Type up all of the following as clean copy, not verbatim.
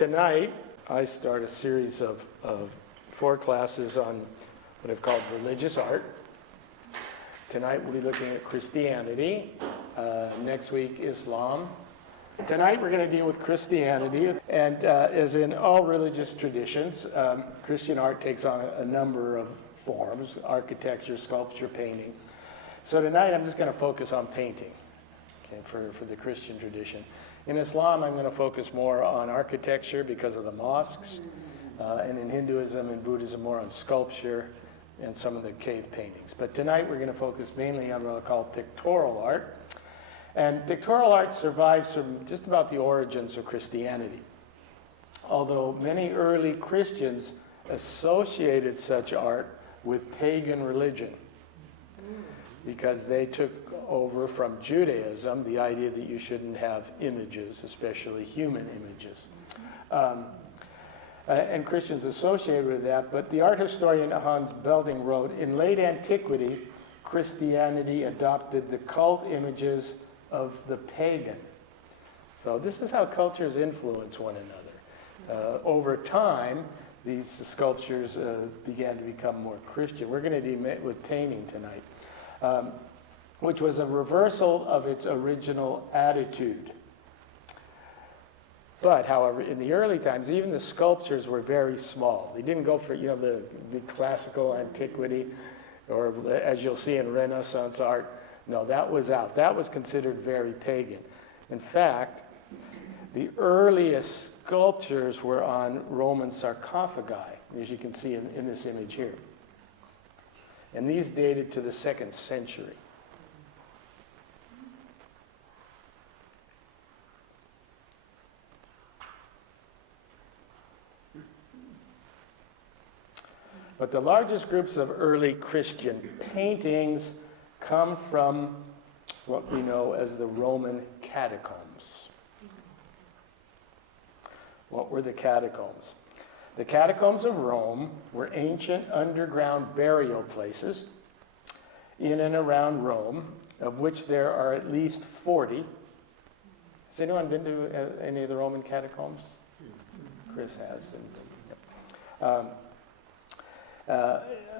tonight, I start a series of 4 classes on what I've called religious art. Tonight we'll be looking at Christianity. Next week, Islam. Tonight we're going to deal with Christianity. And as in all religious traditions, Christian art takes on a number of forms: architecture, sculpture, painting. So tonight I'm just going to focus on painting, okay, for the Christian tradition. In Islam, I'm going to focus more on architecture because of the mosques, and in Hinduism and Buddhism more on sculpture and some of the cave paintings. But tonight we're going to focus mainly on what I call pictorial art. And pictorial art survives from just about the origins of Christianity, although many early Christians associated such art with pagan religion, because they took over from Judaism the idea that you shouldn't have images, especially human images. And Christians associated with that, but the art historian Hans Belding wrote, in late antiquity, Christianity adopted the cult images of the pagan. So this is how cultures influence one another. Over time, these sculptures began to become more Christian. We're going to deal with painting tonight, which was a reversal of its original attitude. But, however, in the early times, even the sculptures were very small. They didn't go for, the classical antiquity, or as you'll see in Renaissance art. No, that was out. That was considered very pagan. In fact, the earliest sculptures were on Roman sarcophagi, as you can see in this image here. And these dated to the 2nd century. But the largest groups of early Christian paintings come from what we know as the Roman catacombs. What were the catacombs? The catacombs of Rome were ancient underground burial places in and around Rome, of which there are at least 40. Has anyone been to any of the Roman catacombs? Chris has.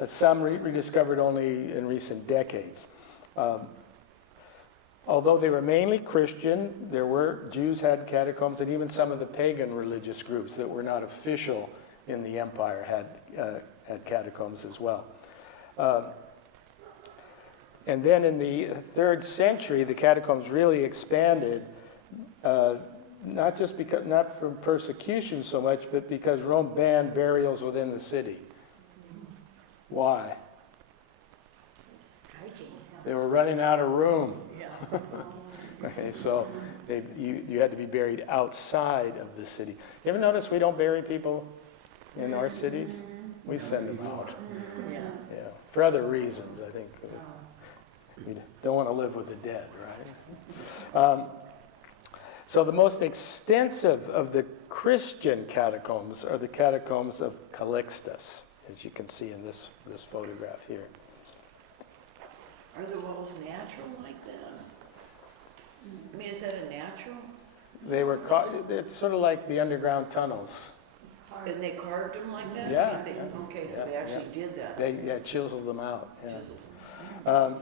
Some rediscovered only in recent decades. Although they were mainly Christian, Jews had catacombs, and even some of the pagan religious groups that were not official in the empire had catacombs as well. And then in the 3rd century, the catacombs really expanded, not from persecution so much, but because Rome banned burials within the city. Why? They were running out of room. Yeah. Okay, so you had to be buried outside of the city. You ever notice we don't bury people in our cities? We send them out. Yeah. For other reasons, I think. We don't want to live with the dead, right? So the most extensive of the Christian catacombs are the catacombs of Calixtus, as you can see in this photograph here. Are the walls natural like that? I mean, is that a natural? It's sort of like the underground tunnels. And they carved them like that? Yeah. Okay, so they actually did that. They chiseled them out. Yeah. Chiseled them.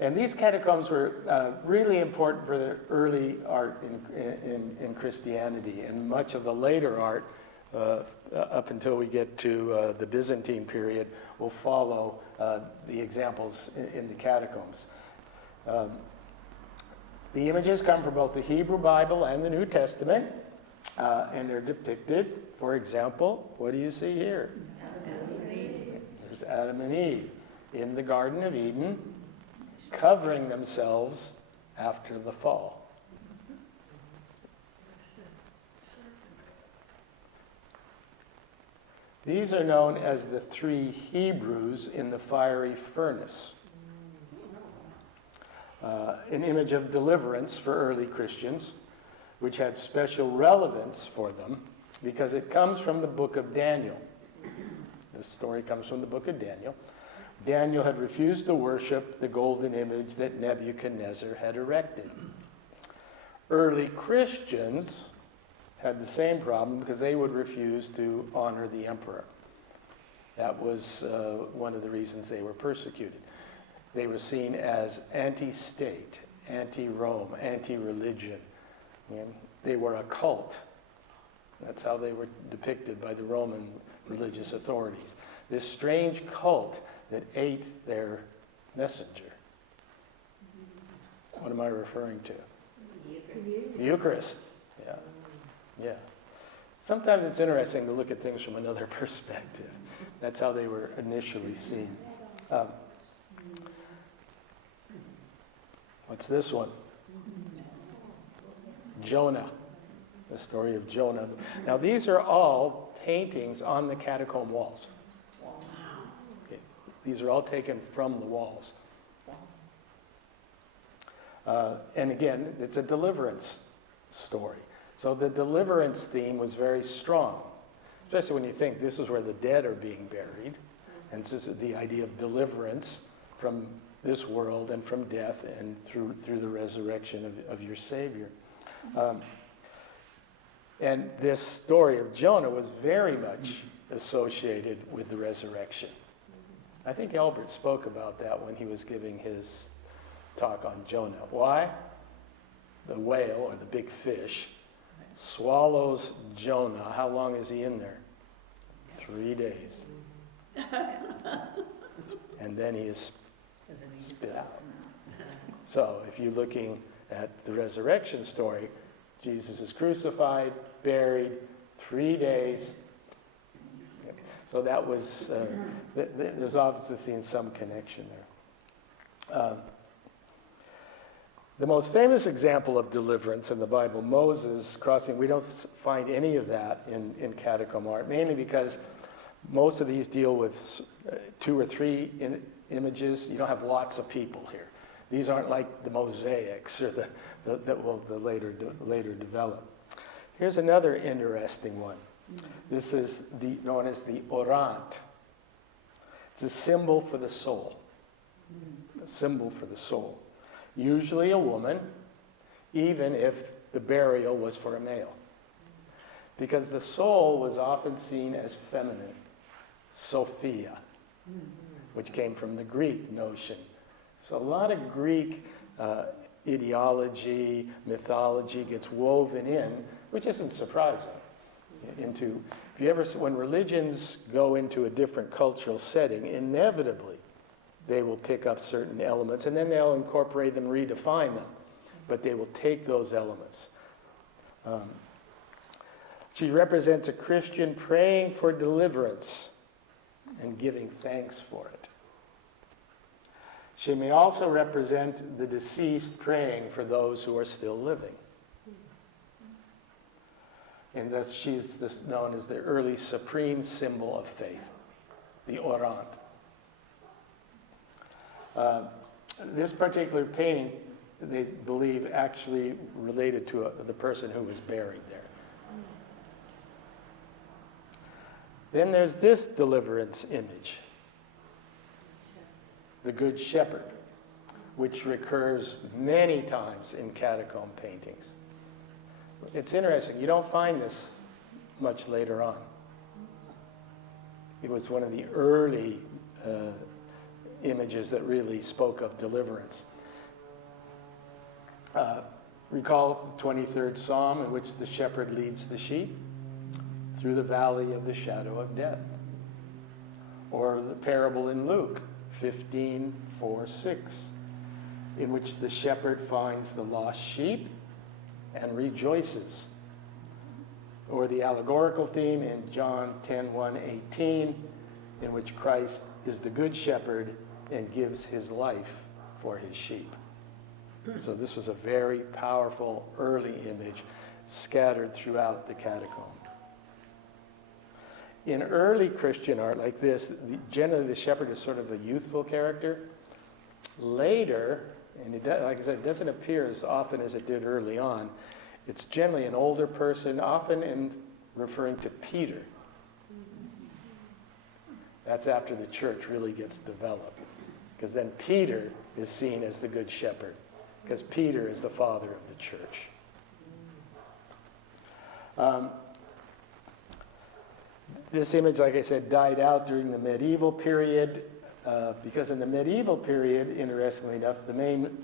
And these catacombs were really important for the early art in Christianity, and much of the later art, up until we get to the Byzantine period, will follow the examples in the catacombs. The images come from both the Hebrew Bible and the New Testament, and they're depicted, for example, what do you see here? Adam and Eve. There's Adam and Eve in the Garden of Eden, covering themselves after the fall. These are known as the 3 Hebrews in the fiery furnace. An image of deliverance for early Christians, which had special relevance for them because it comes from the book of Daniel. This story comes from the book of Daniel. Daniel had refused to worship the golden image that Nebuchadnezzar had erected. Early Christians had the same problem because they would refuse to honor the emperor. That was one of the reasons they were persecuted. They were seen as anti-state, anti-Rome, anti-religion. They were a cult. That's how they were depicted by the Roman religious authorities. This strange cult that ate their messenger. What am I referring to? The Eucharist. Yeah. Yeah. Sometimes it's interesting to look at things from another perspective. That's how they were initially seen. What's this one? Jonah. The story of Jonah. Now these are all paintings on the catacomb walls. Okay. These are all taken from the walls. And again, it's a deliverance story. So the deliverance theme was very strong, especially when you think this is where the dead are being buried. And this is the idea of deliverance from this world and from death and through the resurrection of your Savior. And this story of Jonah was very much associated with the resurrection. I think Albert spoke about that when he was giving his talk on Jonah. Why? The whale, or the big fish, swallows Jonah. How long is he in there? 3 days. And then he is spit out. So if you're looking at the resurrection story, Jesus is crucified, buried, 3 days. So that was, there's obviously some connection there. The most famous example of deliverance in the Bible, Moses crossing, we don't find any of that in catacomb art, mainly because most of these deal with 2 or 3 images. You don't have lots of people here. These aren't like the mosaics or that will later develop. Here's another interesting one. This is known as the orant. It's a symbol for the soul. A symbol for the soul. Usually a woman, even if the burial was for a male. Because the soul was often seen as feminine, Sophia, which came from the Greek notion. So a lot of Greek ideology, mythology gets woven in, which isn't surprising. When religions go into a different cultural setting, inevitably they will pick up certain elements and then they'll incorporate them, redefine them. But they will take those elements. She represents a Christian praying for deliverance and giving thanks for it. She may also represent the deceased praying for those who are still living. And thus she's known as the early supreme symbol of faith, the orant. This particular painting, they believe, actually related to the person who was buried there. Then there's this deliverance image, the Good Shepherd, which recurs many times in catacomb paintings. It's interesting, you don't find this much later on. It was one of the early images that really spoke of deliverance. Recall the 23rd Psalm, in which the shepherd leads the sheep through the valley of the shadow of death. Or the parable in Luke 15:4-6, in which the shepherd finds the lost sheep and rejoices. Or the allegorical theme in John 10:1-18, in which Christ is the good shepherd and gives his life for his sheep. So this was a very powerful early image scattered throughout the catacomb. In early Christian art like this, generally the shepherd is sort of a youthful character. Later, and like I said, it doesn't appear as often as it did early on, it's generally an older person, often in referring to Peter. That's after the church really gets developed. Because then Peter is seen as the good shepherd, because Peter is the father of the church. This image, like I said, died out during the medieval period, because in the medieval period, interestingly enough, the main,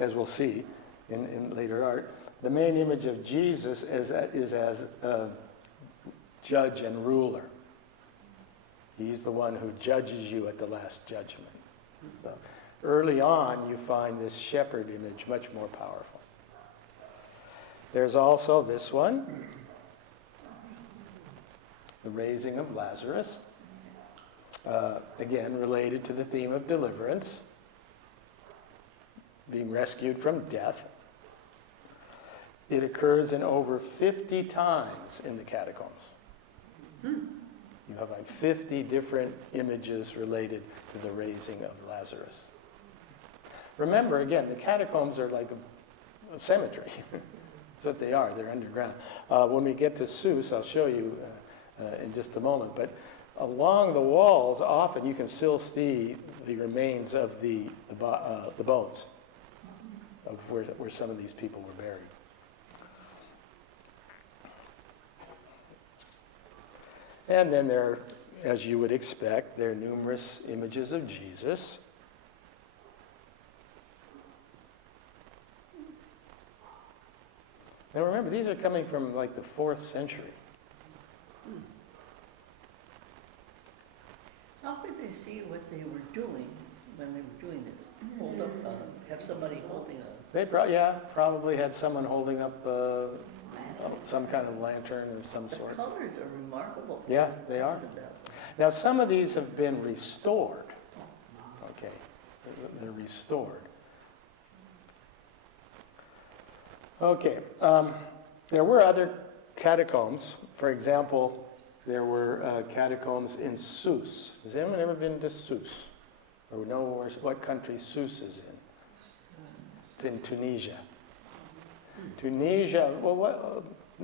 as we'll see in later art, the main image of Jesus is as judge and ruler. He's the one who judges you at the last judgment. So early on, you find this shepherd image much more powerful. There's also this one, the raising of Lazarus. Again, related to the theme of deliverance, being rescued from death. It occurs in over 50 times in the catacombs. You have like 50 different images related to the raising of Lazarus. Remember, again, the catacombs are like a cemetery. That's what they are. They're underground. When we get to Seuss, I'll show you in just a moment. But along the walls, often you can still see the remains of the bones of where some of these people were buried. And then there are, as you would expect, there are numerous images of Jesus. Now remember, these are coming from like the 4th century. How could they see what they were doing when they were doing this? Hold up, have somebody holding a... They probably had someone holding up some kind of lantern of some The sort. colors are remarkable. Yeah, they are. Now some of these have been restored. Okay, they're restored. Okay, there were other catacombs. For example, there were catacombs in Sousse. Has anyone ever been to Sousse? Or know what country Sousse is in? It's in Tunisia. Tunisia,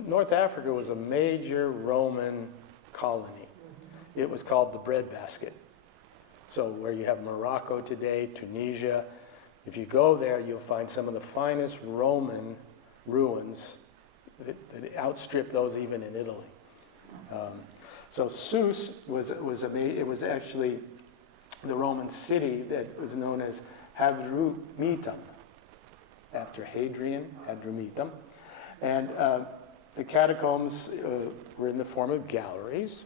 North Africa was a major Roman colony. It was called the breadbasket. So where you have Morocco today, Tunisia, if you go there, you'll find some of the finest Roman ruins that outstrip those even in Italy. So Sousse was actually the Roman city that was known as Hadrumetum, after Hadrian, Hadrumetum. And the catacombs were in the form of galleries,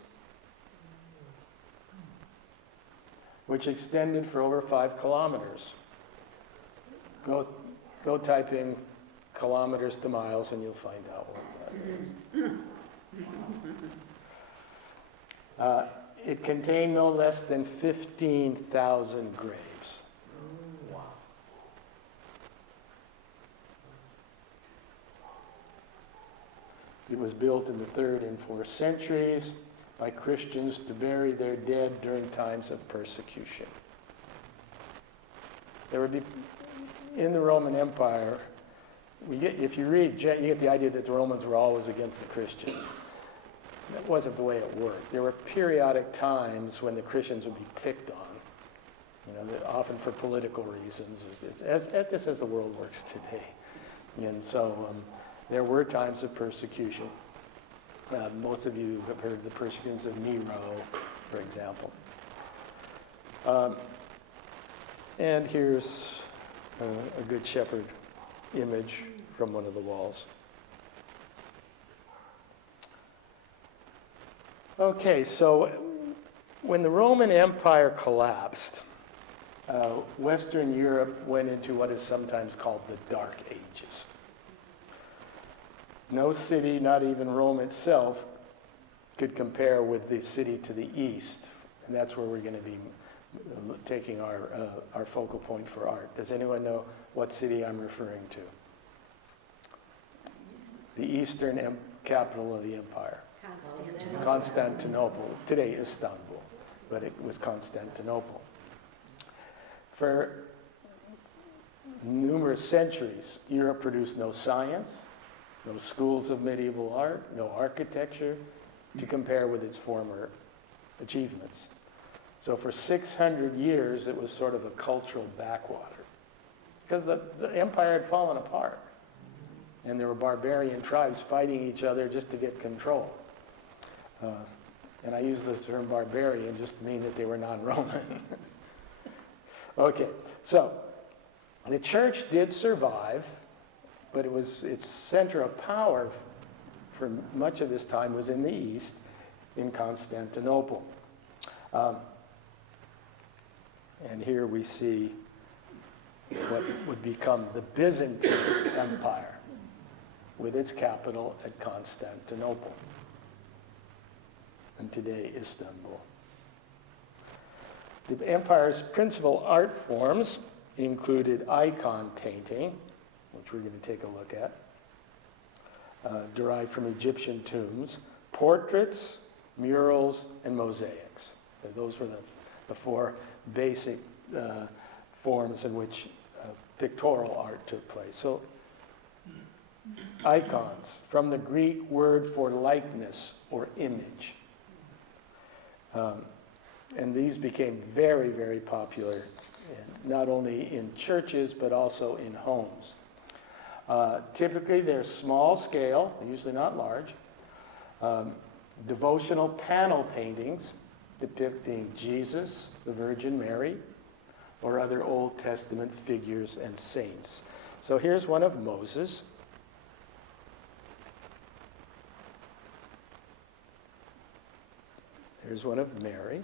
which extended for over 5 kilometers. Go type in kilometers to miles and you'll find out what that is. It contained no less than 15,000 graves. Wow. It was built in the 3rd and 4th centuries by Christians to bury their dead during times of persecution. There would be, in the Roman Empire, if you read, you get the idea that the Romans were always against the Christians. That wasn't the way it worked. There were periodic times when the Christians would be picked on, often for political reasons, just as the world works today. And so there were times of persecution. Most of you have heard the persecutions of Nero, for example. And here's a Good Shepherd image from one of the walls. Okay, so when the Roman Empire collapsed, Western Europe went into what is sometimes called the Dark Ages. No city, not even Rome itself, could compare with the city to the east. And that's where we're going to be taking our focal point for art. Does anyone know what city I'm referring to? The eastern capital of the empire. Constantinople. Today, Istanbul, but it was Constantinople. For numerous centuries, Europe produced no science, no schools of medieval art, no architecture to compare with its former achievements. So for 600 years, it was sort of a cultural backwater because the empire had fallen apart. and there were barbarian tribes fighting each other just to get control. And I use the term barbarian just to mean that they were non-Roman. Okay, so the church did survive, but its center of power for much of this time was in the east, in Constantinople. And here we see what would become the Byzantine Empire, with its capital at Constantinople, and today Istanbul. The empire's principal art forms included icon painting, which we're going to take a look at, derived from Egyptian tombs, portraits, murals, and mosaics. Those were the four basic forms in which pictorial art took place. So, icons, from the Greek word for likeness or image. And these became very, very popular, not only in churches, but also in homes. Typically, they're small scale, usually not large. Devotional panel paintings depicting Jesus, the Virgin Mary, or other Old Testament figures and saints. So here's one of Moses. Here's one of Mary.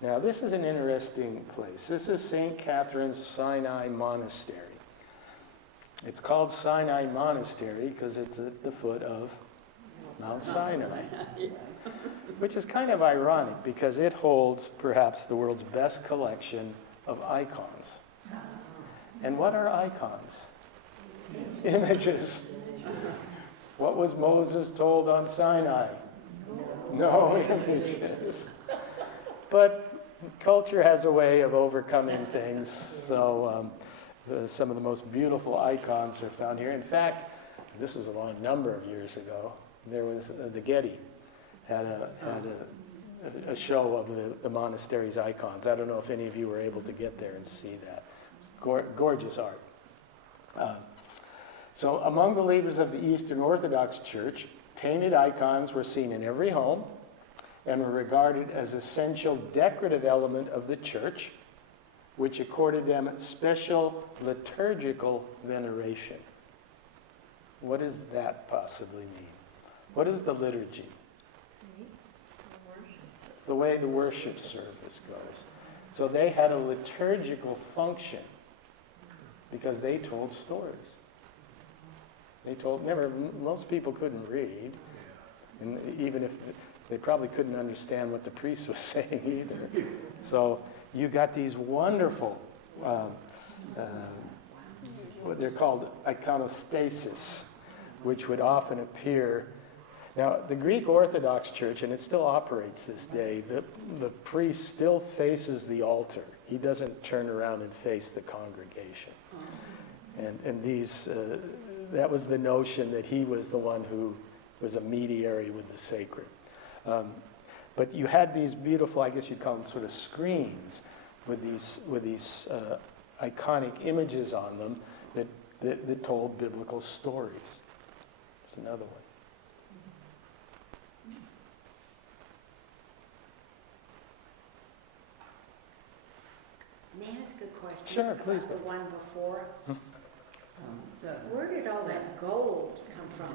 Now, this is an interesting place. This is St. Catherine's Sinai Monastery. It's called Sinai Monastery because it's at the foot of Mount Sinai, which is kind of ironic because it holds perhaps the world's best collection of icons. And what are icons? Images. What was Moses told on Sinai? No images. But culture has a way of overcoming things, so some of the most beautiful icons are found here. In fact, this was a long number of years ago. There was the Getty had a show of the monastery's icons. I don't know if any of you were able to get there and see that. Gorgeous art. So among believers of the Eastern Orthodox Church, painted icons were seen in every home and were regarded as essential decorative element of the church, which accorded them special liturgical veneration. What does that possibly mean? What is the liturgy? It's the way the worship service goes. So they had a liturgical function because they told stories. Remember, most people couldn't read, and even if they probably couldn't understand what the priest was saying either. So you got these wonderful, what they're called iconostasis, which would often appear. Now, the Greek Orthodox Church, and it still operates this day, the priest still faces the altar. He doesn't turn around and face the congregation. And these, that was the notion that he was the one who was a mediator with the sacred. But you had these beautiful, I guess you'd call them sort of screens with these iconic images on them that told biblical stories. There's another one. May I ask a question? Sure, please. About the one before? Where did all that gold come from?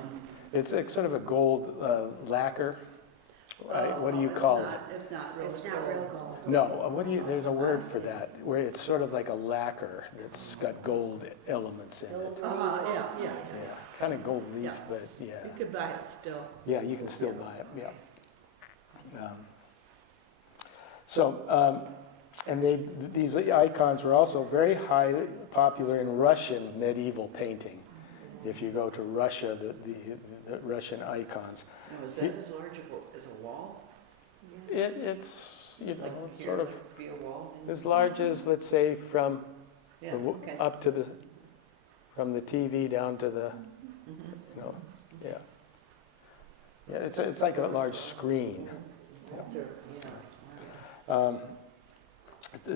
It's sort of a gold lacquer. What do you call it? It's not It's not real gold. No, there's a word for that, where it's sort of like a lacquer that's got gold elements in it. Yeah. Yeah, kind of gold leaf, Yeah. but yeah. You could buy it still. Yeah, you can still buy it, yeah. And these icons were also very highly popular in Russian medieval painting. If you go to Russia, the Russian icons. Now, is that as large as a wall? It's Like here sort of would be a wall? as large as, let's say, from Yeah, okay. up to from the TV down to the, Mhm. yeah. Yeah, it's like a large screen.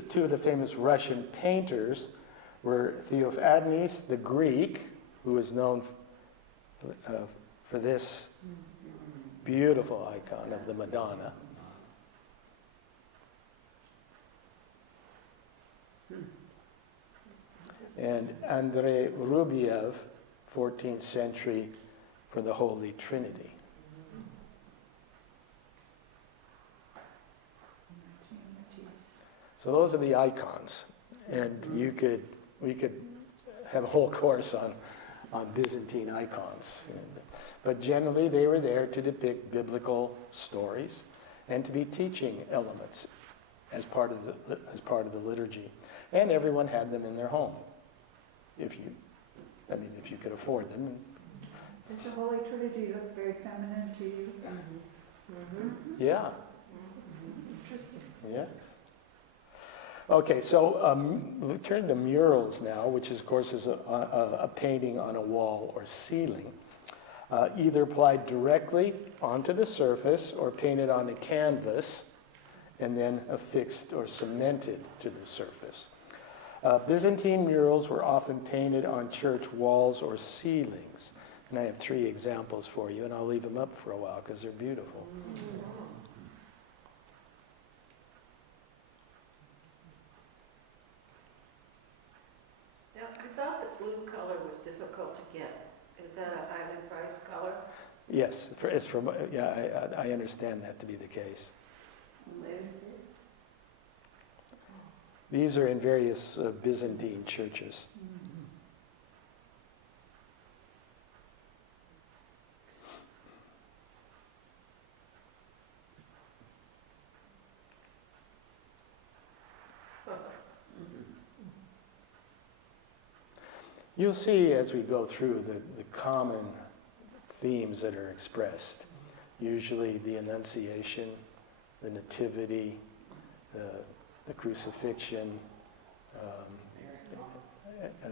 Two of the famous Russian painters were Theophanes the Greek, who is known for this beautiful icon of the Madonna. And Andrei Rublev, 14th century, for the Holy Trinity. So those are the icons, and we could have a whole course on Byzantine icons. But generally, they were there to depict biblical stories and to be teaching elements as part of the liturgy. And everyone had them in their home, if you could afford them. Does the Holy Trinity look very feminine to you? Yeah. Interesting. Yes. Okay, so we turn to murals now, which of course is a painting on a wall or ceiling, either applied directly onto the surface or painted on a canvas and then affixed or cemented to the surface. Byzantine murals were often painted on church walls or ceilings. And I have 3 examples for you, and I'll leave them up for a while because they're beautiful. Now, I thought the blue color was difficult to get. Is that a highly priced color? Yes, I understand that to be the case. Where is this? These are in various Byzantine churches. You'll see as we go through the common themes that are expressed. Usually the Annunciation, the Nativity, the Crucifixion,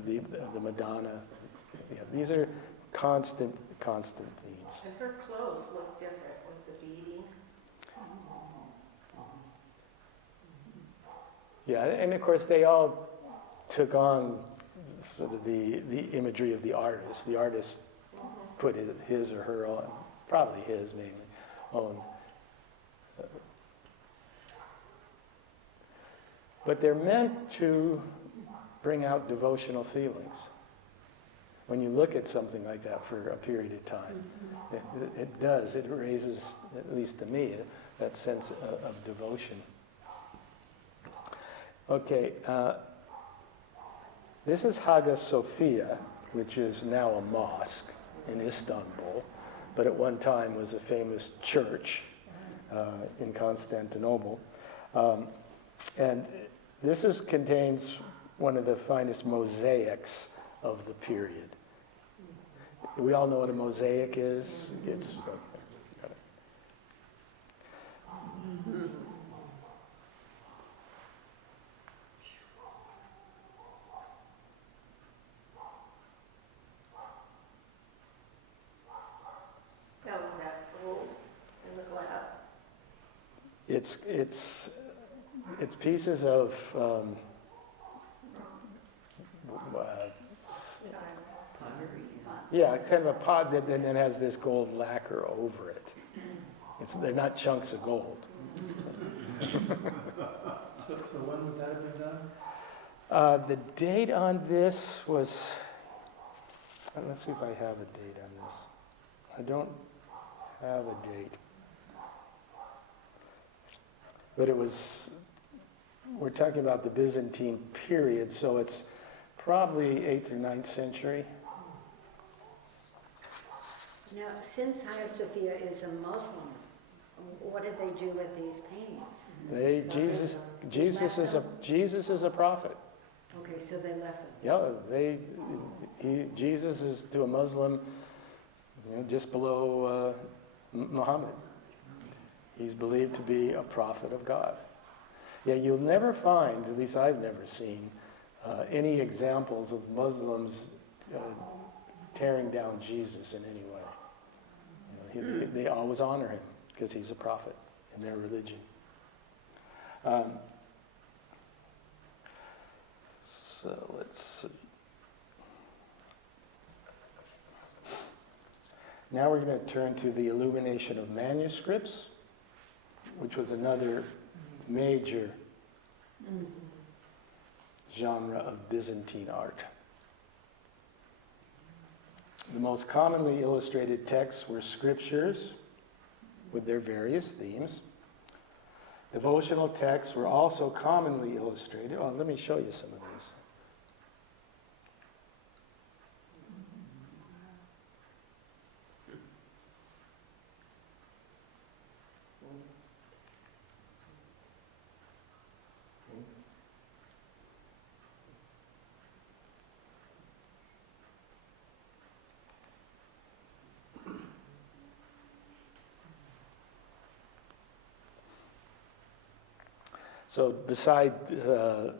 the Madonna. Yeah, these are constant themes. And her clothes look different with the beading. Yeah, and of course they all took on sort of the imagery of the artist. The artist put his or her own, probably his mainly, own. But they're meant to bring out devotional feelings. When you look at something like that for a period of time, it does. It raises, at least to me, that sense of devotion. Okay, this is Hagia Sophia, which is now a mosque in Istanbul, but at one time was a famous church in Constantinople. And this contains one of the finest mosaics of the period. We all know what a mosaic is. It's Now, is that gold in the glass? it's pieces of yeah, kind of a pod that then has this gold lacquer over it. They're not chunks of gold. So when would that have been done? The date on this was, let's see if I have a date on this. I don't have a date. But we're talking about the Byzantine period, so it's probably 8th or 9th century. Now, since Hagia Sophia is a Muslim, what did they do with these paintings? Jesus is a prophet. Okay, so they left them. Yeah, Jesus is to a Muslim, just below Muhammad. He's believed to be a prophet of God. Yeah, you'll never find, at least I've never seen, any examples of Muslims tearing down Jesus in any way. They always honor him because he's a prophet in their religion. So let's see. Now we're going to turn to the illumination of manuscripts, which was another major genre of Byzantine art. The most commonly illustrated texts were scriptures with their various themes. Devotional texts were also commonly illustrated. Oh, let me show you some of these. So beside the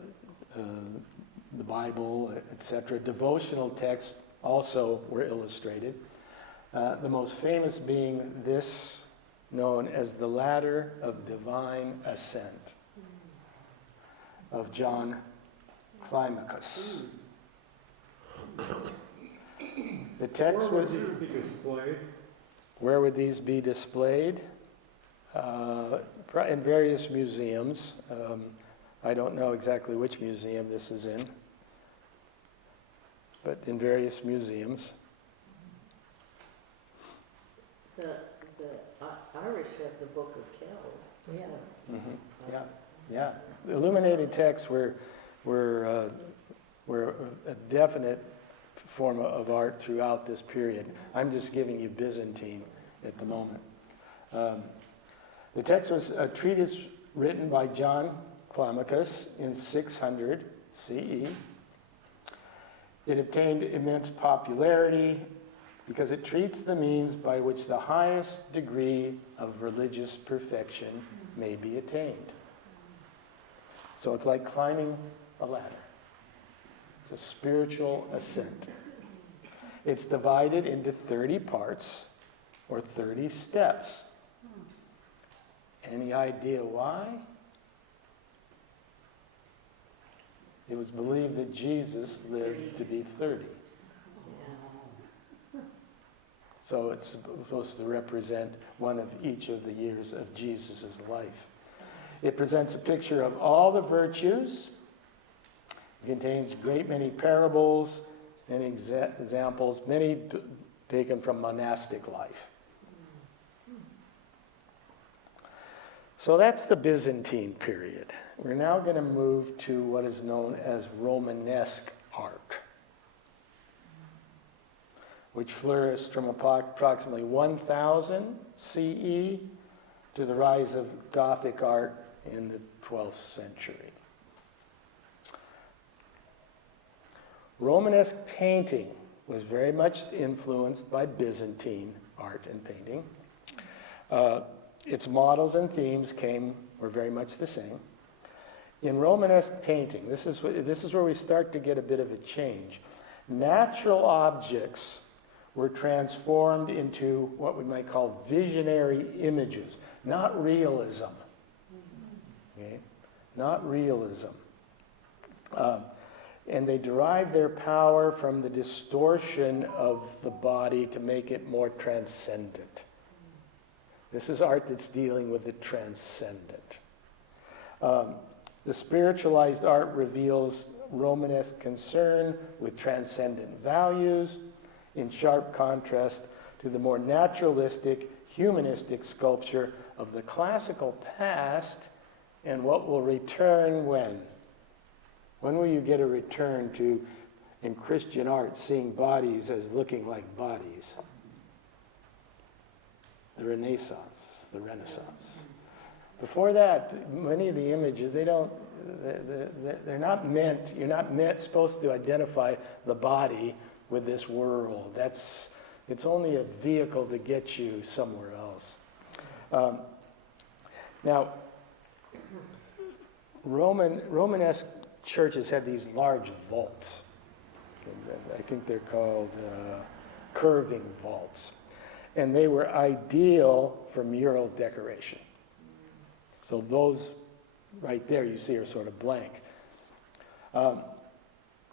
Bible, etc., devotional texts also were illustrated. The most famous being this, known as the Ladder of Divine Ascent of John Climacus. The text Where would was... these be displayed? Where would these be displayed? In various museums. I don't know exactly which museum this is in, but in various museums. The Irish have the Book of Kells. Yeah. Mm-hmm. Yeah. The illuminated texts were a definite form of art throughout this period. I'm just giving you Byzantine at the moment. The text was a treatise written by John Climacus in 600 CE. It obtained immense popularity because it treats the means by which the highest degree of religious perfection may be attained. So it's like climbing a ladder. It's a spiritual ascent. It's divided into 30 parts or 30 steps. Any idea why? It was believed that Jesus lived to be 30. So it's supposed to represent one of each of the years of Jesus' life. It presents a picture of all the virtues. It contains a great many parables and examples, many taken from monastic life. So that's the Byzantine period. We're now going to move to what is known as Romanesque art, which flourished from approximately 1000 CE to the rise of Gothic art in the 12th century. Romanesque painting was very much influenced by Byzantine art and painting. Its models and themes were very much the same. In Romanesque painting, this is where we start to get a bit of a change. Natural objects were transformed into what we might call visionary images, not realism. Okay? Not realism. And they derive their power from the distortion of the body to make it more transcendent. This is art that's dealing with the transcendent. The spiritualized art reveals Romanesque concern with transcendent values, in sharp contrast to the more naturalistic, humanistic sculpture of the classical past, and what will return when? When will you get a return to, in Christian art, seeing bodies as looking like bodies? The Renaissance. Before that, many of the images, they're not meant, you're not supposed to identify the body with this world. It's only a vehicle to get you somewhere else. Now, Romanesque churches had these large vaults. I think they're called curving vaults. and they were ideal for mural decoration. So those right there you see are sort of blank.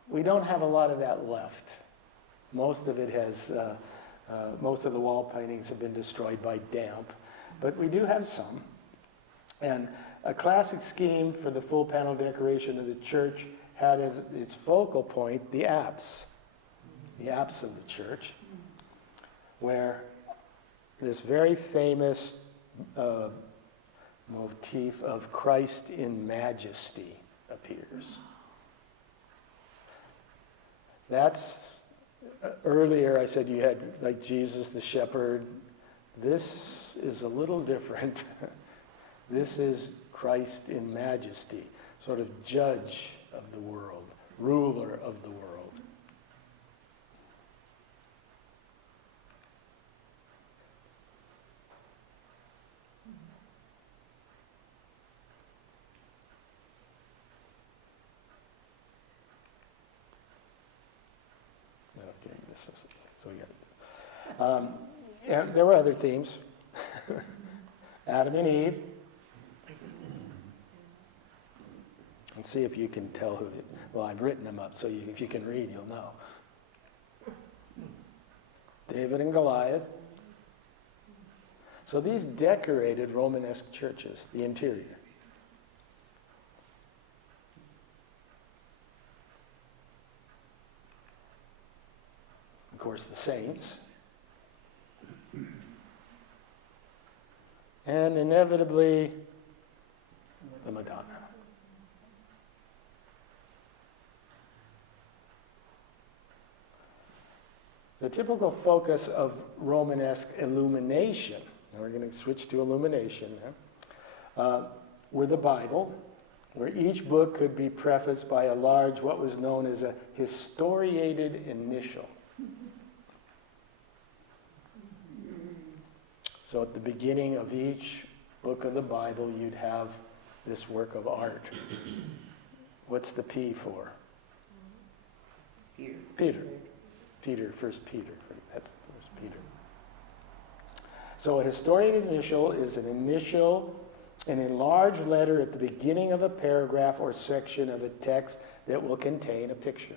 We don't have a lot of that left. Most of it has, most of the wall paintings have been destroyed by damp, but we do have some. And a classic scheme for the full panel decoration of the church had as its focal point the apse of the church, where this very famous motif of Christ in majesty appears. That's, earlier I said you had like Jesus the shepherd. This is a little different. This is Christ in majesty, sort of judge of the world, ruler of the world. Okay, this is, so we got and there were other themes. Adam and Eve. And see if you can tell who, well, I've written them up, so if you can read, you'll know. David and Goliath. So these decorated Romanesque churches, the interior. Of course, the saints. And inevitably, the Madonna. The typical focus of Romanesque illumination, and we're going to switch to illumination now, were the Bible, where each book could be prefaced by a large, what was known as a historiated initial. So at the beginning of each book of the Bible, you'd have this work of art. What's the P for? Peter. Peter, First Peter. That's First Peter. So a historiated initial is an enlarged letter at the beginning of a paragraph or section of a text that will contain a picture.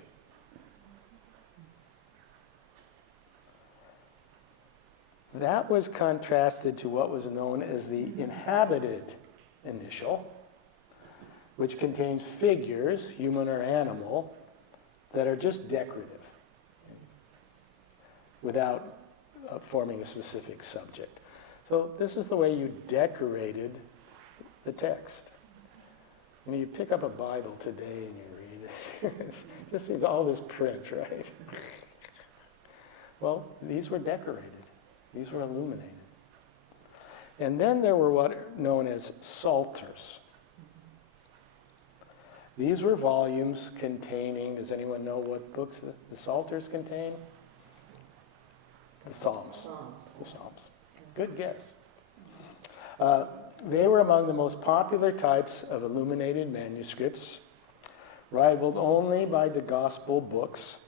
That was contrasted to what was known as the inhabited initial, which contains figures, human or animal, that are just decorative, without forming a specific subject. So this is the way you decorated the text. I mean, you pick up a Bible today and you read it. It just seems all this print, right? Well, these were decorated. These were illuminated. And then there were what are known as psalters. These were volumes containing, does anyone know what books the psalters contain? The Psalms. The Psalms. Good guess. They were among the most popular types of illuminated manuscripts, rivaled only by the gospel books,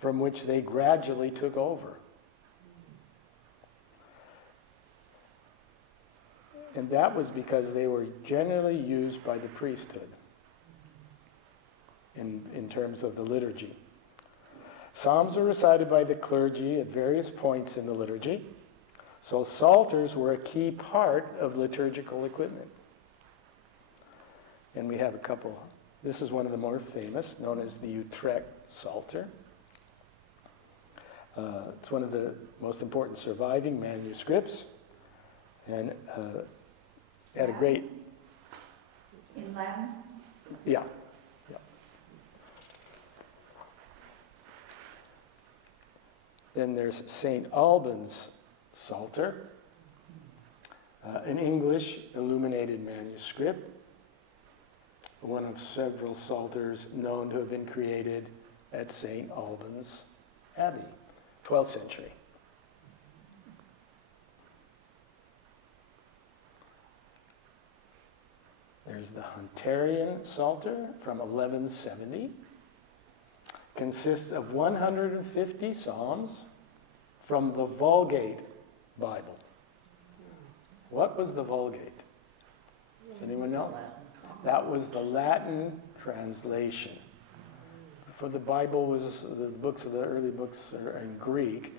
from which they gradually took over. And that was because they were generally used by the priesthood in terms of the liturgy. Psalms are recited by the clergy at various points in the liturgy, so psalters were a key part of liturgical equipment. And we have a couple. This is one of the more famous, known as the Utrecht Psalter. It's one of the most important surviving manuscripts, and had a great... In Latin? Yeah. Then there's St. Alban's Psalter, an English illuminated manuscript, one of several psalters known to have been created at St. Alban's Abbey, 12th century. There's the Hunterian Psalter from 1170. Consists of 150 psalms from the Vulgate Bible. What was the Vulgate? Does anyone know? That was the Latin translation. For the Bible was the early books are in Greek.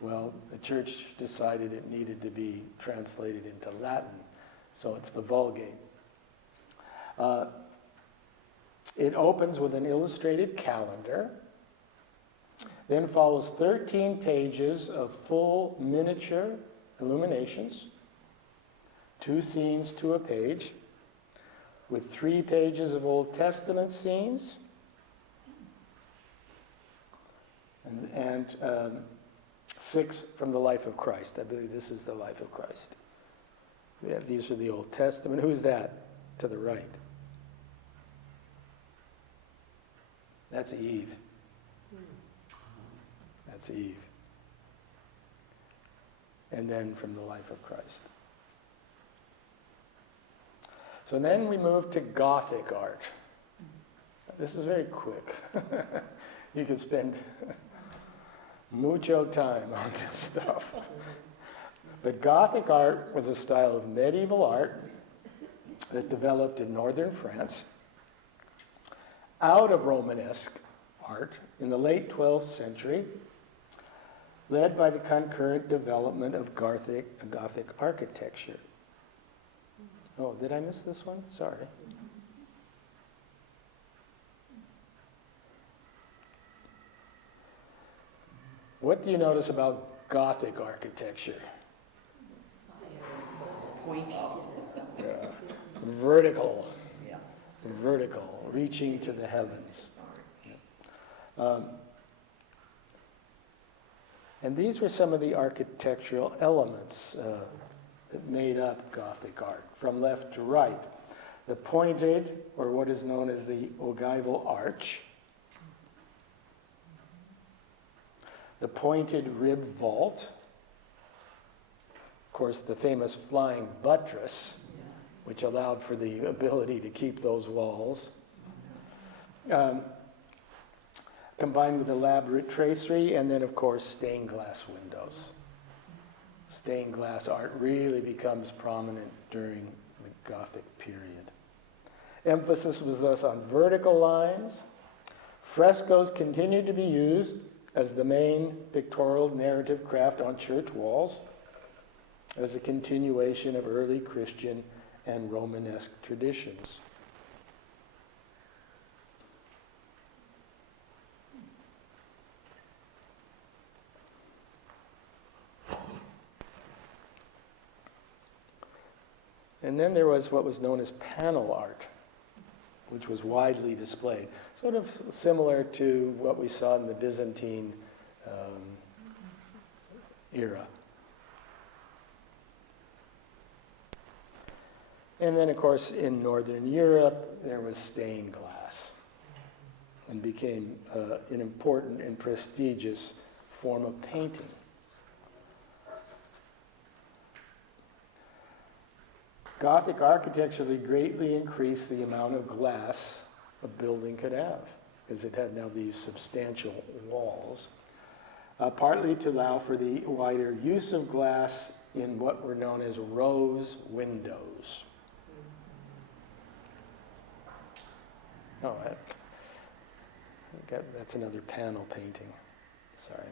Well, the church decided it needed to be translated into Latin, so it's the Vulgate. It opens with an illustrated calendar, then follows 13 pages of full miniature illuminations, 2 scenes to a page, with 3 pages of Old Testament scenes, and 6 from the life of Christ. I believe this is the life of Christ. Yeah, these are the Old Testament. Who's that to the right? That's Eve. That's Eve. And then from the life of Christ. So then we move to Gothic art. This is very quick. You could spend mucho time on this stuff. But Gothic art was a style of medieval art that developed in northern France out of Romanesque art in the late 12th century, led by the concurrent development of Gothic architecture. Oh, did I miss this one? Sorry. What do you notice about Gothic architecture? Pointy. Yeah. Vertical. Yeah. Vertical, reaching to the heavens. And these were some of the architectural elements that made up Gothic art, from left to right. The pointed, or what is known as the ogival arch, the pointed rib vault, of course the famous flying buttress, which allowed for the ability to keep those walls, combined with elaborate tracery, and then of course stained glass windows. Stained glass art really becomes prominent during the Gothic period. Emphasis was thus on vertical lines. Frescoes continued to be used as the main pictorial narrative craft on church walls, as a continuation of early Christian and Romanesque traditions. And then there was what was known as panel art, which was widely displayed, sort of similar to what we saw in the Byzantine era. And then, of course, in Northern Europe, there was stained glass, and became an important and prestigious form of painting. Gothic architecture greatly increased the amount of glass a building could have, as it had now these substantial walls, partly to allow for the wider use of glass in what were known as rose windows. Oh, that's another panel painting. Sorry,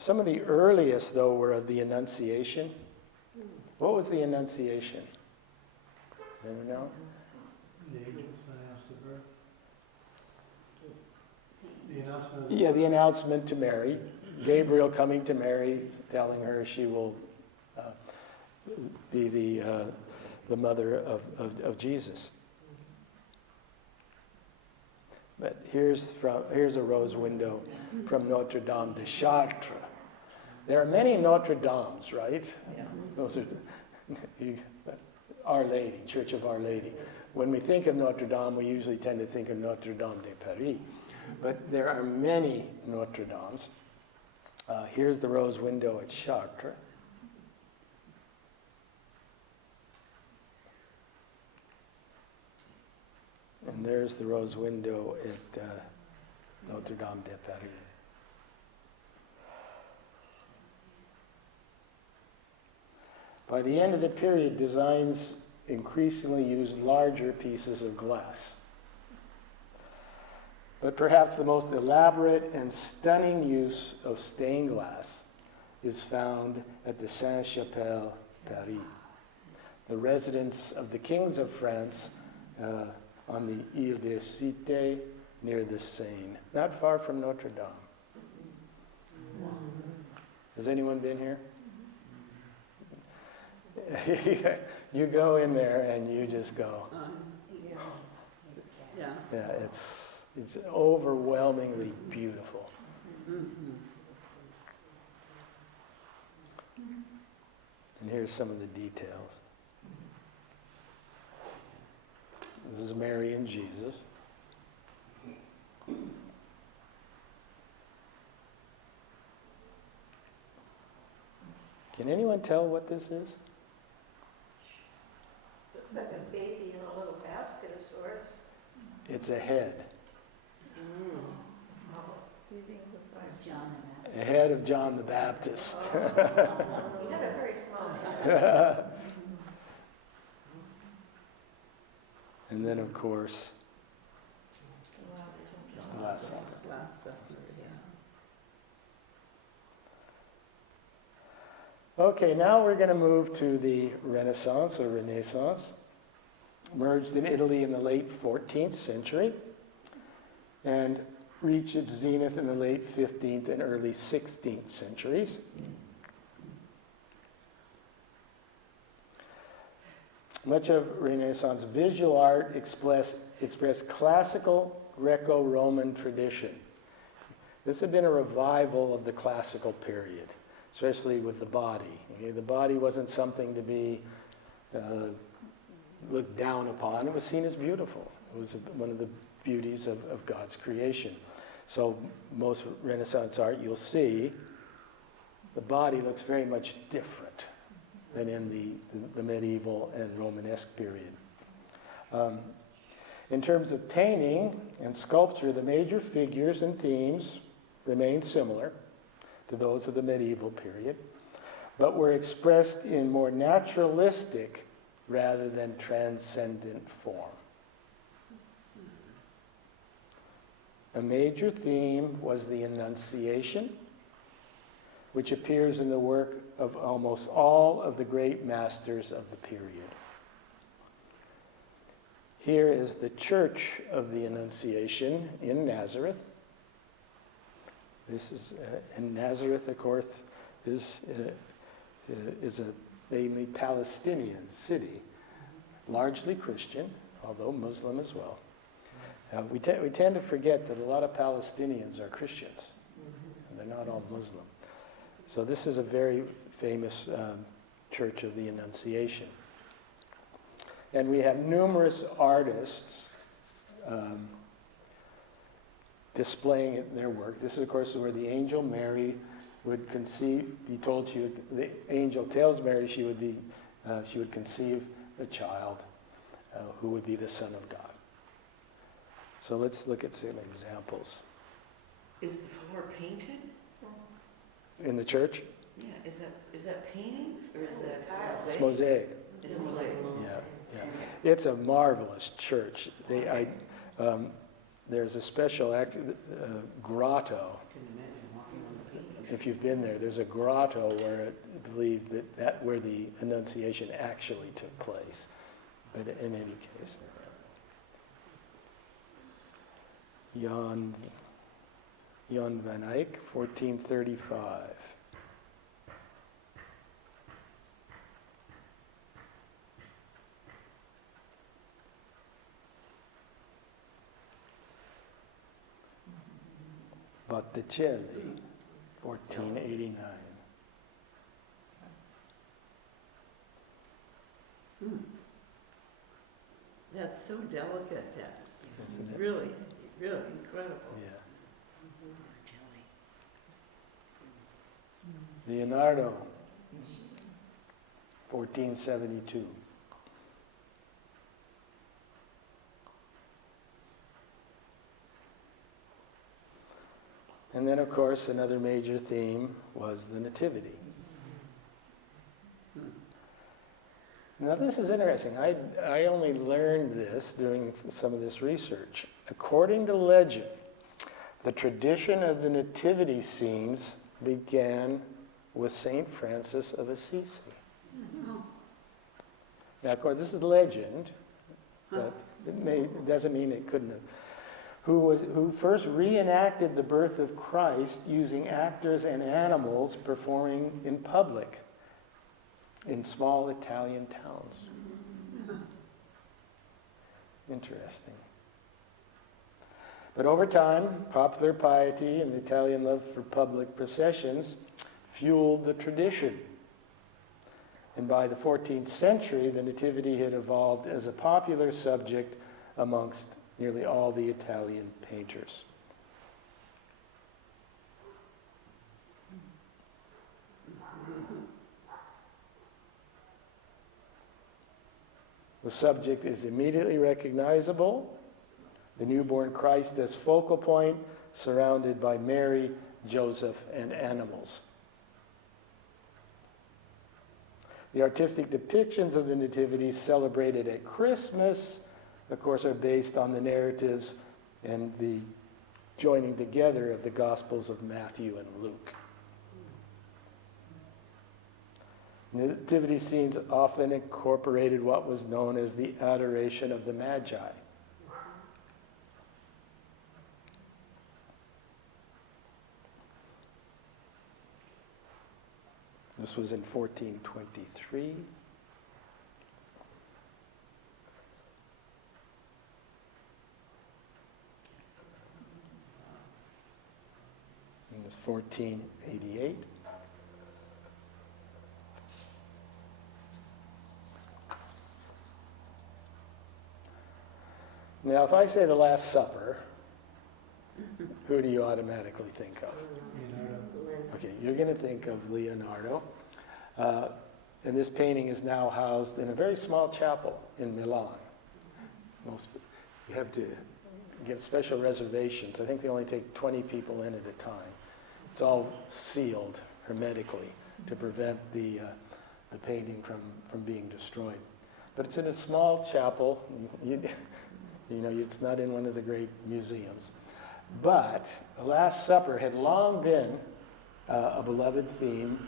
some of the earliest, though, were of the Annunciation. What was the Annunciation? Anyone know? The angels announced the birth. The announcement. Yeah, the announcement to Mary. Gabriel coming to Mary, telling her she will be the mother of Jesus. But here's a rose window from Notre Dame de Chartres. There are many Notre Dames, right? Yeah. Those are Our Lady, Church of Our Lady. When we think of Notre Dame, we usually tend to think of Notre Dame de Paris. But there are many Notre Dames. Here's the rose window at Chartres. And there's the rose window at Notre Dame de Paris. By the end of the period, designs increasingly used larger pieces of glass. But perhaps the most elaborate and stunning use of stained glass is found at the Sainte-Chapelle, Paris, the residence of the kings of France on the Ile de Cité near the Seine, not far from Notre Dame. Has anyone been here? You go in there and you just go, Yeah. yeah, it's overwhelmingly beautiful. And here's some of the details. This is Mary and Jesus. Can anyone tell what this is? Looks like a baby in a little basket of sorts. It's a head. Oh, leaving the fire. A head of John the Baptist. He had a very small head. And then, of course, Last Supper. Last Supper, yeah. Okay, now we're going to move to the Renaissance or Renaissance, emerged in Italy in the late 14th century and reached its zenith in the late 15th and early 16th centuries. Much of Renaissance visual art expressed classical Greco-Roman tradition. This had been a revival of the classical period, especially with the body. Okay, the body wasn't something to be looked down upon. It was seen as beautiful. It was one of the beauties of God's creation. So most Renaissance art you'll see, the body looks very much different than in the medieval and Romanesque period. In terms of painting and sculpture, the major figures and themes remain similar to those of the medieval period, but were expressed in more naturalistic rather than transcendent form. A major theme was the Annunciation, which appears in the work of almost all of the great masters of the period. Here is the Church of the Annunciation in Nazareth. This is, and Nazareth, of course, is a mainly Palestinian city, largely Christian, although Muslim as well. We tend to forget that a lot of Palestinians are Christians, and they're not all Muslim. So this is a very famous Church of the Annunciation. And we have numerous artists displaying their work. This is, of course, where the angel Mary would conceive. He told you, the angel tells Mary she would conceive a child who would be the Son of God. So let's look at some examples. Is the floor painted? In the church, Yeah, is that paintings or is that it's mosaic. It's a mosaic. Yeah. It's a marvelous church. There's a special grotto. If you've been there, there's a grotto where I believe that where the Annunciation actually took place. But in any case, Jan van Eyck, 1435. Botticelli, 1489. That's so delicate, that Isn't it? really, really incredible. Yeah. Leonardo, 1472. And then, of course, another major theme was the Nativity. Now this is interesting. I only learned this doing some of this research. According to legend, the tradition of the nativity scenes began with St. Francis of Assisi. Now, of course, this is legend, but it doesn't mean it couldn't have. Who first reenacted the birth of Christ using actors and animals performing in public in small Italian towns. Interesting. But over time, popular piety and the Italian love for public processions fueled the tradition. And by the 14th century, the Nativity had evolved as a popular subject amongst nearly all the Italian painters. The subject is immediately recognizable. The newborn Christ as focal point, surrounded by Mary, Joseph, and animals. The artistic depictions of the Nativity celebrated at Christmas, of course, are based on the narratives and the joining together of the Gospels of Matthew and Luke. Nativity scenes often incorporated what was known as the adoration of the Magi. This was in 1423. It was 1488. Now, if I say the Last Supper, who do you automatically think of? Okay, you're going to think of Leonardo. And this painting is now housed in a very small chapel in Milan. You have to get special reservations. I think they only take 20 people in at a time. It's all sealed hermetically to prevent the painting from being destroyed. But it's in a small chapel. It's not in one of the great museums. But the Last Supper had long been a beloved theme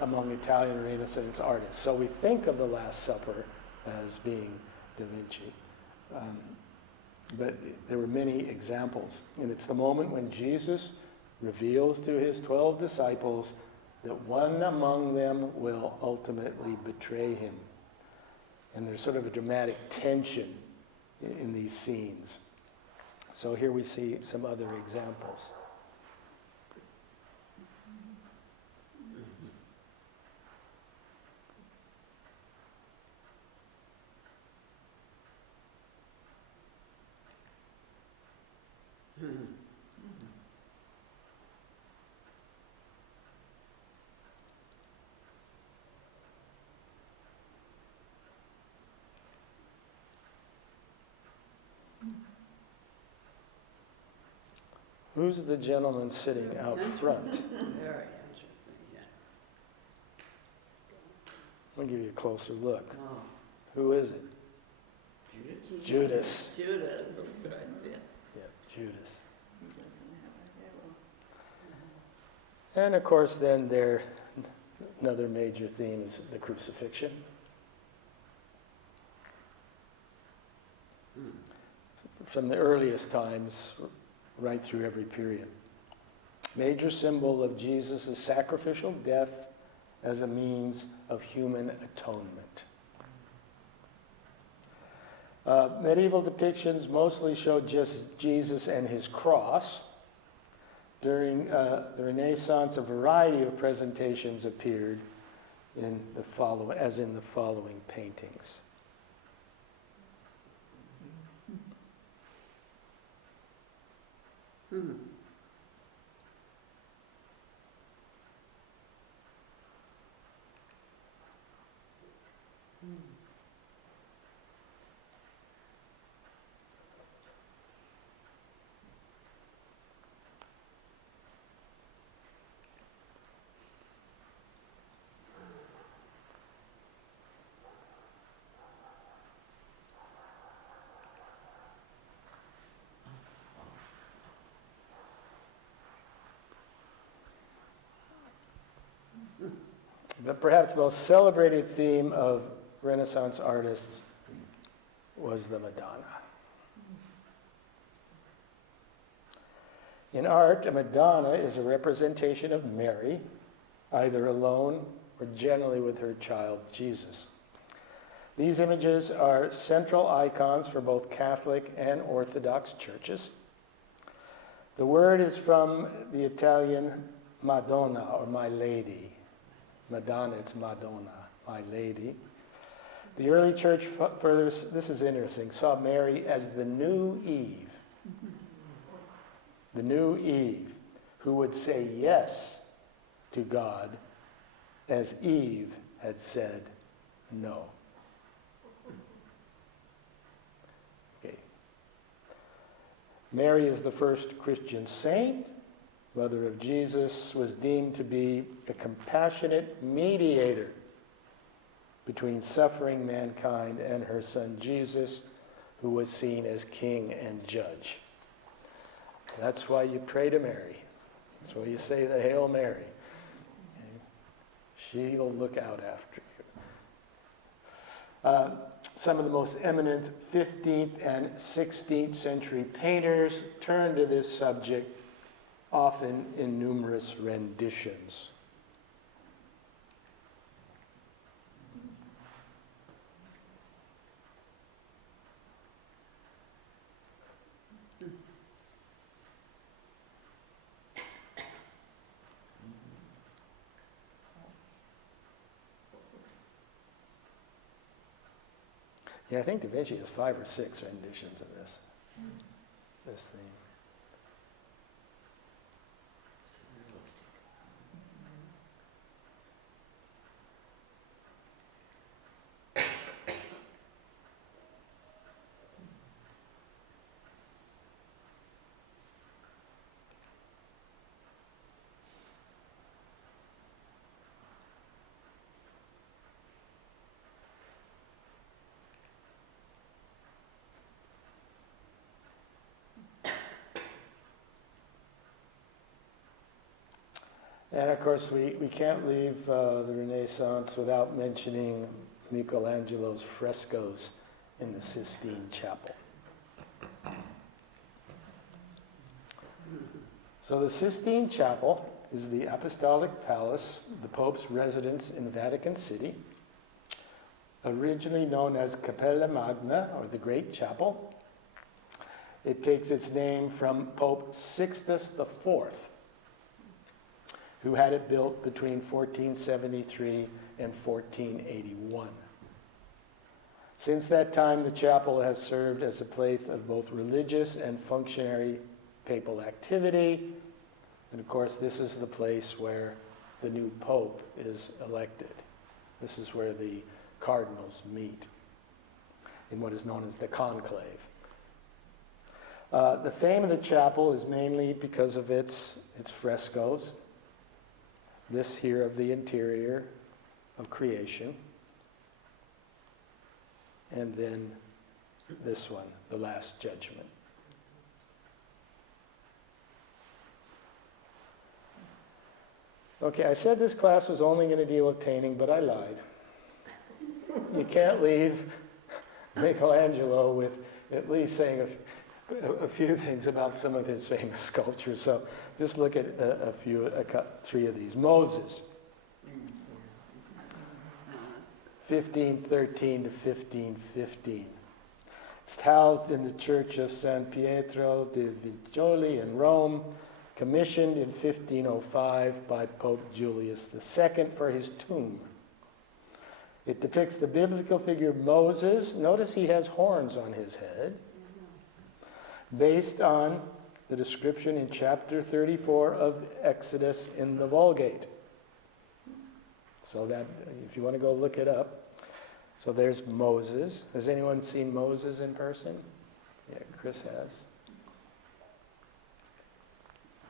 among Italian Renaissance artists. So we think of the Last Supper as being Da Vinci. But there were many examples. And it's the moment when Jesus reveals to his 12 disciples that one among them will ultimately betray him. And there's sort of a dramatic tension in these scenes. So here we see some other examples. Who's the gentleman sitting out front? Very interesting, yeah. I'll give you a closer look. Oh, Who is it? Judas? Judas. Judas, that's right, yeah. Yeah, Judas. He doesn't have a halo. And of course then another major theme is the crucifixion. From the earliest times right through every period. Major symbol of Jesus' sacrificial death as a means of human atonement. Medieval depictions mostly showed just Jesus and his cross. During the Renaissance, a variety of presentations appeared in the following paintings. perhaps the most celebrated theme of Renaissance artists was the Madonna. In art, a Madonna is a representation of Mary, either alone or generally with her child, Jesus. These images are central icons for both Catholic and Orthodox churches. The word is from the Italian Madonna, or my lady. Madonna, it's Madonna, my lady. The early church further, this is interesting, saw Mary as the new Eve. The new Eve, who would say yes to God as Eve had said no. Okay. Mary is the first Christian saint. Mother of Jesus, was deemed to be a compassionate mediator between suffering mankind and her son Jesus, who was seen as king and judge. That's why you pray to Mary. That's why you say the Hail Mary. She'll look out after you. Some of the most eminent 15th and 16th century painters turned to this subject, often in numerous renditions. Yeah, I think Da Vinci has 5 or 6 renditions of this theme. And of course, we can't leave the Renaissance without mentioning Michelangelo's frescoes in the Sistine Chapel. So the Sistine Chapel is the Apostolic Palace, the Pope's residence in Vatican City, originally known as Cappella Magna, or the Great Chapel. It takes its name from Pope Sixtus IV, who had it built between 1473 and 1481. Since that time, the chapel has served as a place of both religious and functionary papal activity. And of course, this is the place where the new pope is elected. This is where the cardinals meet in what is known as the conclave. The fame of the chapel is mainly because of its frescoes. This here of the interior of creation. And then this one, the Last Judgment. Okay, I said this class was only going to deal with painting, but I lied. You can't leave Michelangelo with at least saying a few things about some of his famous sculptures. So just look at three of these. Moses, 1513 to 1515. It's housed in the Church of San Pietro de Vincioli in Rome, commissioned in 1505 by Pope Julius II for his tomb. It depicts the biblical figure Moses. Notice he has horns on his head, based on the description in chapter 34 of Exodus in the Vulgate. So that, if you want to go look it up. So there's Moses. Has anyone seen Moses in person? Yeah, Chris has.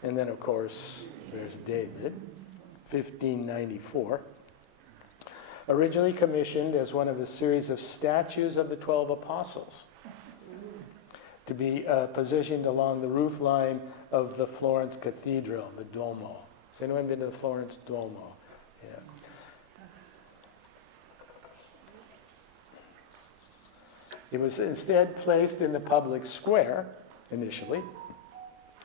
And then, of course, there's David, 1594. Originally commissioned as one of a series of statues of the 12 apostles, to be positioned along the roof line of the Florence Cathedral, the Duomo. Has anyone been to the Florence Duomo? Yeah. It was instead placed in the public square, initially,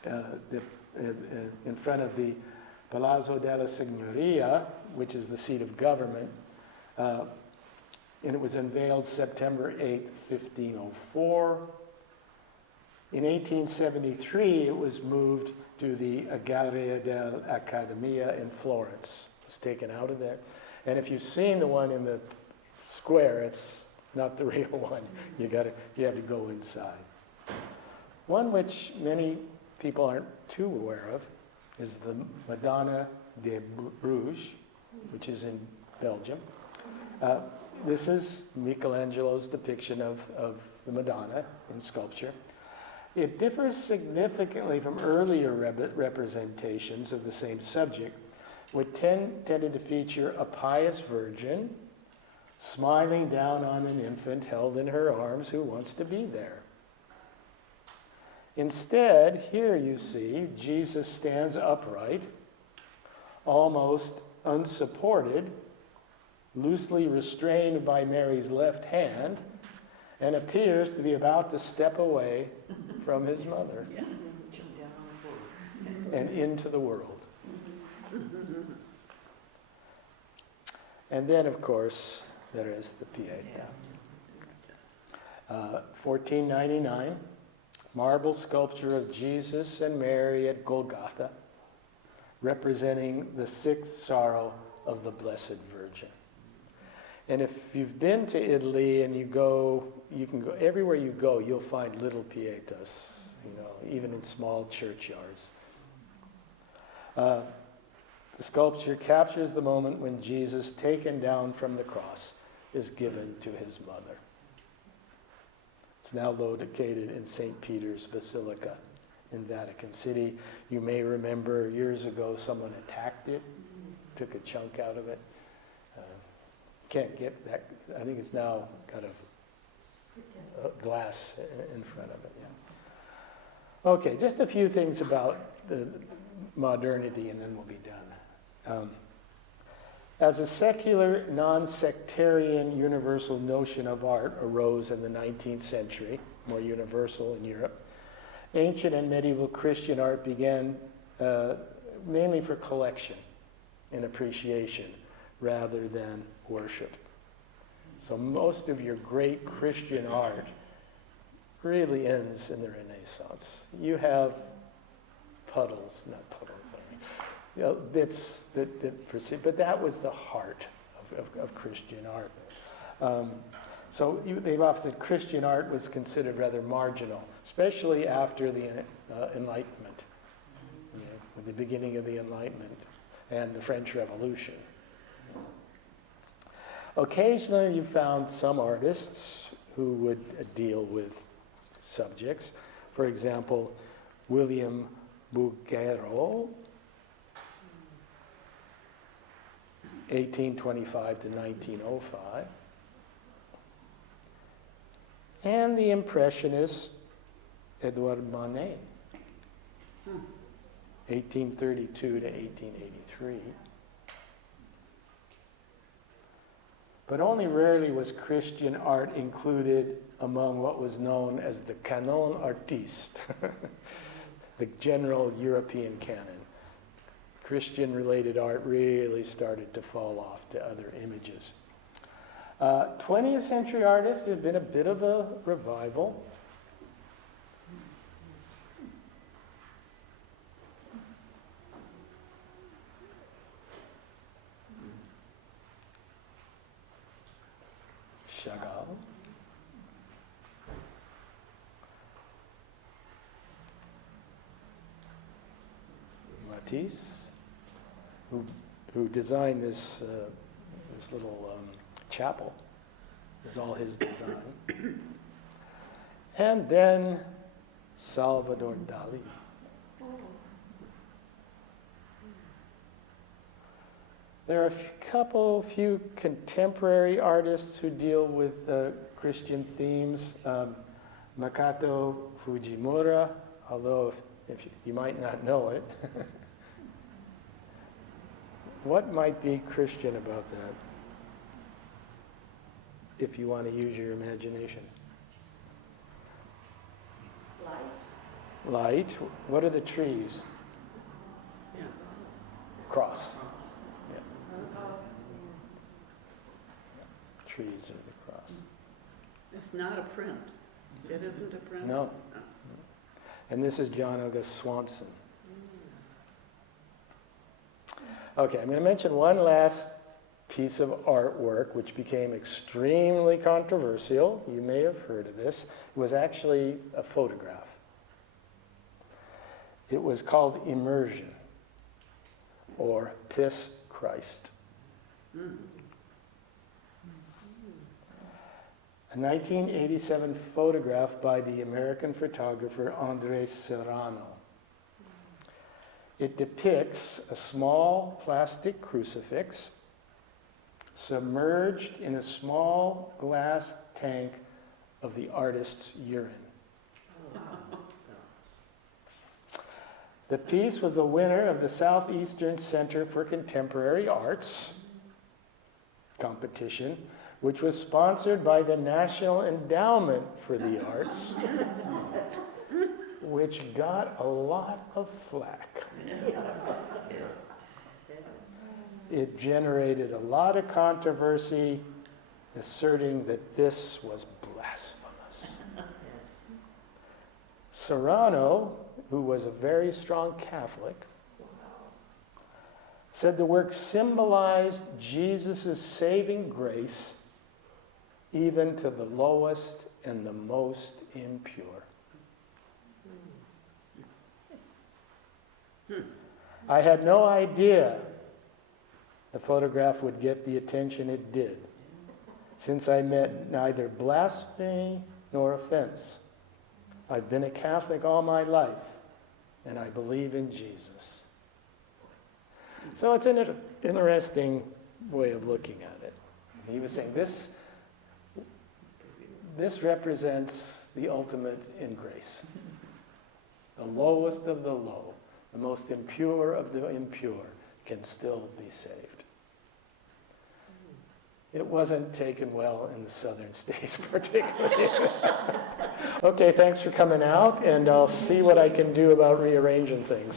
in front of the Palazzo della Signoria, which is the seat of government, and it was unveiled September 8, 1504. In 1873, it was moved to the Galleria dell'Accademia in Florence. It was taken out of there. And if you've seen the one in the square, it's not the real one. You have to go inside. One which many people aren't too aware of is the Madonna de Bruges, which is in Belgium. This is Michelangelo's depiction of the Madonna in sculpture. It differs significantly from earlier representations of the same subject, which tended to feature a pious virgin smiling down on an infant held in her arms who wants to be there. Instead, here you see Jesus stands upright, almost unsupported, loosely restrained by Mary's left hand, and appears to be about to step away from his mother and into the world. And then, of course, there is the Pietà. 1499, marble sculpture of Jesus and Mary at Golgotha, representing the sixth sorrow of the Blessed Virgin. And if you've been to Italy and you can go everywhere you go, you'll find little pietas, even in small churchyards. The sculpture captures the moment when Jesus, taken down from the cross, is given to his mother. It's now located in St. Peter's Basilica in Vatican City. You may remember years ago someone attacked it, took a chunk out of it. Can't get that. I think it's now got a glass in front of it. Yeah. Okay, just a few things about the modernity, and then we'll be done. As a secular, non-sectarian, universal notion of art arose in the 19th century, more universal in Europe, ancient and medieval Christian art began mainly for collection and appreciation rather than worship. So most of your great Christian art really ends in the Renaissance. You have puddles, not puddles, bits that proceed, but that was the heart of Christian art. So they've often said Christian art was considered rather marginal, especially after the Enlightenment, with the beginning of the Enlightenment and the French Revolution. Occasionally you found some artists who would deal with subjects. For example, William Bouguereau, 1825 to 1905. And the Impressionist Edouard Manet, 1832 to 1883. But only rarely was Christian art included among what was known as the canon artiste, the general European canon. Christian-related art really started to fall off to other images. 20th century artists, there's been a bit of a revival. Chagall. Matisse, who designed this little chapel. It was all his design. And then Salvador Dali. There are a few contemporary artists who deal with Christian themes. Makoto Fujimura, although if you might not know it. What might be Christian about that? If you want to use your imagination. light. What are the trees? Cross. Yeah. Trees are the cross. It's not a print. It isn't a print? No. And this is John August Swanson. Okay, I'm going to mention one last piece of artwork which became extremely controversial. You may have heard of this. It was actually a photograph. It was called Immersion, or Piss Christ. A 1987 photograph by the American photographer Andres Serrano. It depicts a small plastic crucifix submerged in a small glass tank of the artist's urine. The piece was the winner of the Southeastern Center for Contemporary Arts competition, which was sponsored by the National Endowment for the Arts, which got a lot of flack. It generated a lot of controversy, asserting that this was blasphemous. Serrano, who was a very strong Catholic, said the work symbolized Jesus' saving grace even to the lowest and the most impure. I had no idea the photograph would get the attention it did, since I meant neither blasphemy nor offense. I've been a Catholic all my life, and I believe in Jesus. So it's an interesting way of looking at it. He was saying this represents the ultimate in grace. The lowest of the low, the most impure of the impure can still be saved. It wasn't taken well in the southern states particularly. Okay, thanks for coming out, and I'll see what I can do about rearranging things.